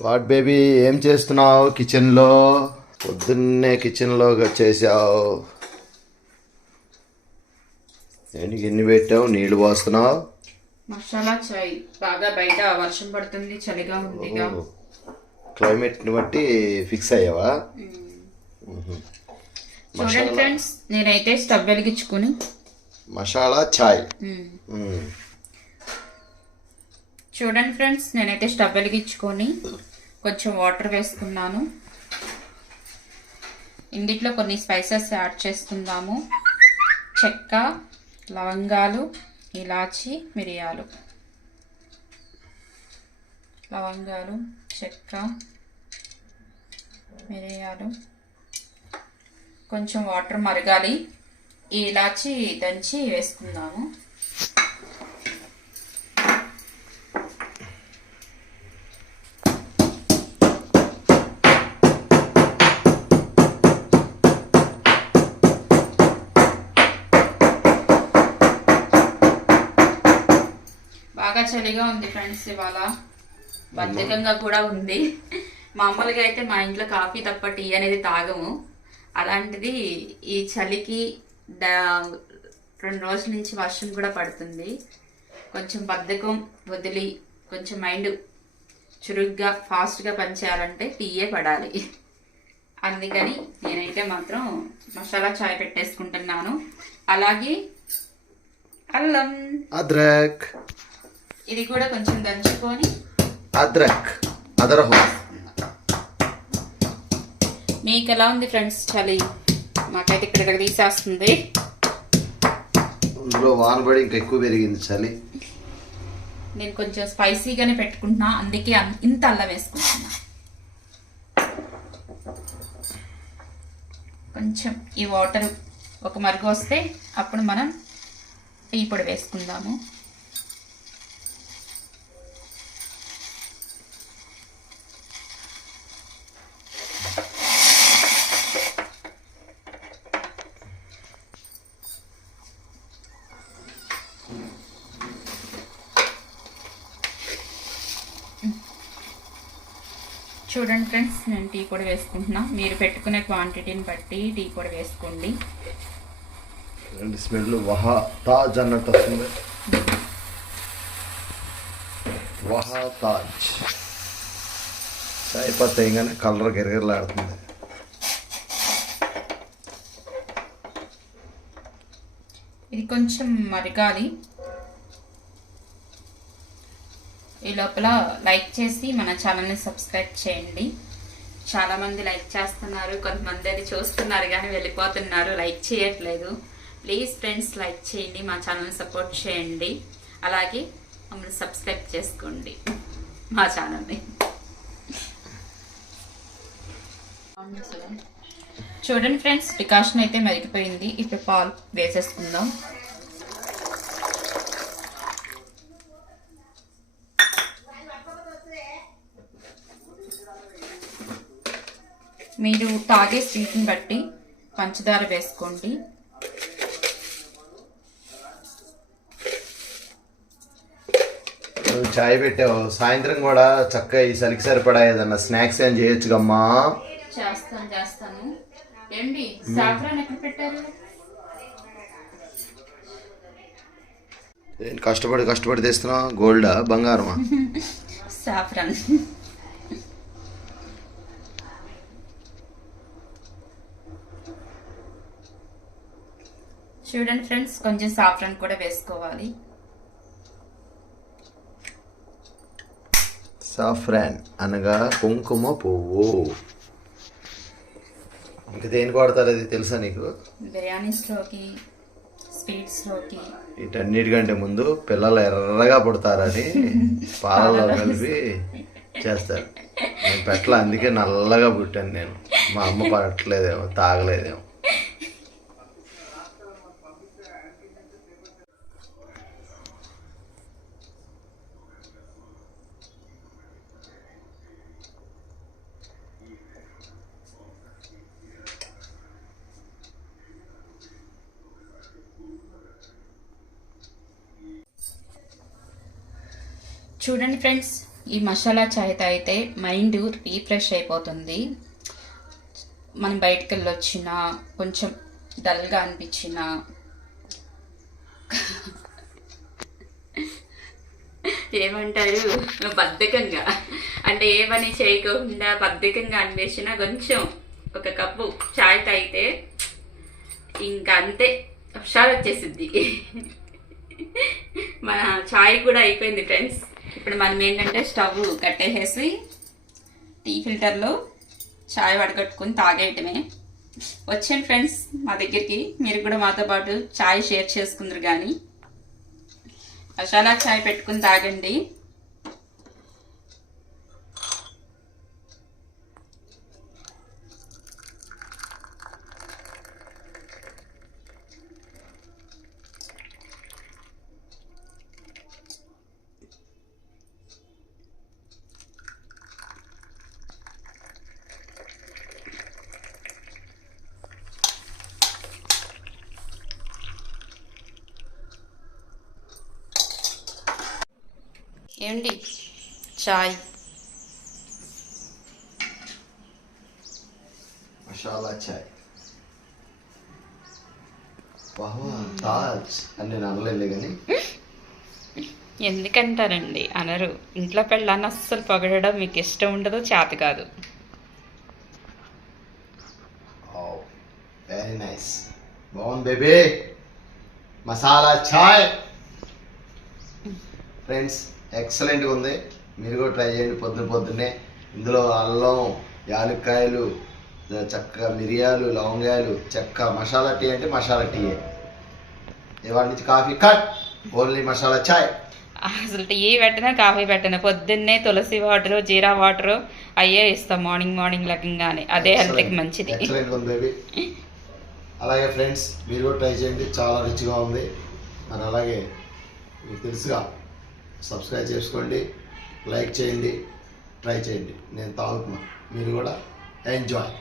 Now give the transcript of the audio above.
What baby ఏం చేస్తున్నావు కిచెన్లో? పొద్దున్నే కిచెన్లో చేసావు దేనికి ఎన్ని పెట్టావు? నీళ్ళు పోస్తున్నావు? మసాలా చాయ్. బాగా బయట వర్షం పడుతుంది చలిగా ఉందిగా. క్లైమేట్ని బట్టి ఫిక్స్ అయ్యావా? చూడండి ఫ్రెండ్స్ నేనైతే స్టవ్ వెలిగించుకుని మసాలా చాయ్. చూడండి ఫ్రెండ్స్ నేనైతే స్టవ్ వెలిగించుకొని కొంచెం వాటర్ వేసుకున్నాను. ఇందులో కొన్ని స్పైసెస్ యాడ్ చేసుకుందాము. చెక్క లవంగాలు ఇలాచి మిరియాలు. లవంగాలు చెక్క మిరియాలు. కొంచెం వాటర్ మరగాలి. ఈ ఇలాచి దంచి వేసుకుందాము. బాగా చలిగా ఉంది ఫ్రెండ్స్ ఇవాళ. బద్ధకంగా కూడా ఉంది. మామూలుగా అయితే మా ఇంట్లో కాఫీ తప్ప టీ అనేది తాగము. అలాంటిది ఈ చలికి రెండు రోజుల నుంచి వర్షం కూడా పడుతుంది. కొంచెం బద్ధకం వదిలి కొంచెం మైండ్ చురుగ్గా ఫాస్ట్గా పనిచేయాలంటే టీయే పడాలి. అందుకని నేనైతే మాత్రం మసాలా చాయ్ పెట్టేసుకుంటున్నాను. అలాగే అల్లం. అద్రక్. ఇది కూడా కొంచెం దంచుకొని అద్రక్ అదరహో. మీకు ఎలా ఉంది ఫ్రెండ్స్ చలి? మాకైతే ఇక్కడ తీసేస్తుంది. అందులో వానబడి ఇంకా ఎక్కువ పెరిగింది చలి. నేను కొంచెం స్పైసీగానే పెట్టుకుంటున్నా అందుకే ఇంత అల్లం వేసుకుంటున్నా. కొంచెం ఈ వాటర్ ఒక మరుగు వస్తే అప్పుడు మనం టీ పొడి వేసుకుందాము. చూడండి ఫ్రెండ్స్ నేను టీ పొడి వేసుకుంటున్నా. మీరు పెట్టుకునే క్వాంటిటీని బట్టి టీ పొడి వేసుకోండి. స్మెల్ వహా తాజ్ అన్నట్టు వస్తుంది. వహా తాజ్. చాయ్ పత్తి వేయగానే కలర్ గిరగిరలాడుతుంది. ఇది కొంచెం మరగాలి. ఈ లోపల లైక్ చేసి మన ఛానల్ని సబ్స్క్రైబ్ చేయండి. చాలామంది లైక్ చేస్తున్నారు కొంతమంది అది చూస్తున్నారు కానీ వెళ్ళిపోతున్నారు. లైక్ చేయట్లేదు. ప్లీజ్ ఫ్రెండ్స్ లైక్ చేయండి మా ఛానల్ని సపోర్ట్ చేయండి. అలాగే మమ్మల్ని సబ్స్క్రైబ్ చేసుకోండి మా ఛానల్ని. చూడండి ఫ్రెండ్స్ ప్రికాషన్ అయితే మరిగిపోయింది. ఇప్పుడు పాలు వేసేసుకుందాం. మీరు తాగే స్వీట్ని బట్టి పంచదార వేసుకోండి. చాయ్ పెట్టావు. సాయంత్రం కూడా చక్కగా ఈ చలికి సరిపడా ఏదన్నా స్నాక్స్ ఏం చేయొచ్చు గమ్మా చేస్తాను చేస్తాను. ఏంటి? సాఫ్రాన్ ఎక్కడ పెట్టారు? కష్టపడి కష్టపడి తెస్తున్నావు? గోల్డా? బంగారమా? సాఫ్రాన్. చూడండి ఫ్రెండ్స్ కొంచెం సాఫ్రాన్ కూడా వేసుకోవాలి. సాఫ్రాన్ అనగా కుంకుమ పువ్వు. ఇంకా దేనికి వాడతారు అది తెలుసా నీకు? బిర్యానీస్లోకి స్వీట్స్లోకి వీటన్నిటికంటే ముందు పిల్లలు ఎర్రగా పుడతారని పాలలో కలిపి చేస్తారు. నేను పెట్టలే అందుకే నల్లగా పుట్టాను నేను. మా అమ్మ పడట్లేదేమో తాగలేదేమో. చూడండి ఫ్రెండ్స్ ఈ మసాలా చాయ్ తాగితే మైండ్ రీఫ్రెష్ అయిపోతుంది. మనం బయటికి వెళ్ళి కొంచెం డల్గా అనిపించిన ఏమంటారు? బద్ధకంగా. అంటే ఏ పని చేయకుండా బద్ధకంగా అనిపించినా కొంచెం ఒక కప్పు చాయ్ తాగితే ఇంకా అంతే హుషారు వచ్చేసిద్ది మన చాయ్ కూడా అయిపోయింది ఫ్రెండ్స్. ఇప్పుడు మనం ఏంటంటే స్టవ్ కట్టేసేసి టీ ఫిల్టర్లో చాయ్ వడగట్టుకుని తాగేయటమే. వచ్చాను ఫ్రెండ్స్ మా దగ్గరికి. మీరు కూడా మాతో పాటు చాయ్ షేర్ చేసుకుందరు కానీ మసాలా చాయ్ పెట్టుకుని తాగండి. ఏమండి చాయ్. మసాలా చాయ్. తాజ్ అని నేను అనలేదు కానీ ఎందుకంటారండి? అనరు. ఇంట్లో పెళ్ళాన్ని అస్సలు పొగడడం మీకు ఇష్టం ఉండదు చేత కాదు. వెరీ నైస్ బాగుంది బేబీ. మసాలా చాయ్. ఫ్రెండ్స్ ఎక్సలెంట్గా ఉంది. మీరు కూడా ట్రై చేయండి పొద్దున పొద్దున్నే. ఇందులో అల్లం యాలక్కాయలు చక్క మిరియాలు లవంగాలు చెక్క మసాలా టీ అంటే మసాలా టీ ఇవాళ నుంచి కాఫీ కట్. ఓన్లీ మసాలా చాయ్. అసలు టీ పెట్టినా కాఫీ పెట్టినా. పొద్దున్నే తులసి వాటర్ జీరా వాటర్ అయ్యే ఇస్తాం మార్నింగ్ మార్నింగ్ లెక్కగానే అదే హెల్త్కి మంచిది. అలాగే ఫ్రెండ్స్ మీరు కూడా ట్రై చేయండి. చాలా రుచిగా ఉంది. మరి అలాగే మీకు తెలుసుగా. సబ్స్క్రైబ్ చేసుకోండి లైక్ చేయండి ట్రై చేయండి. నేను తాగుతున్నాను మీరు కూడా ఎంజాయ్.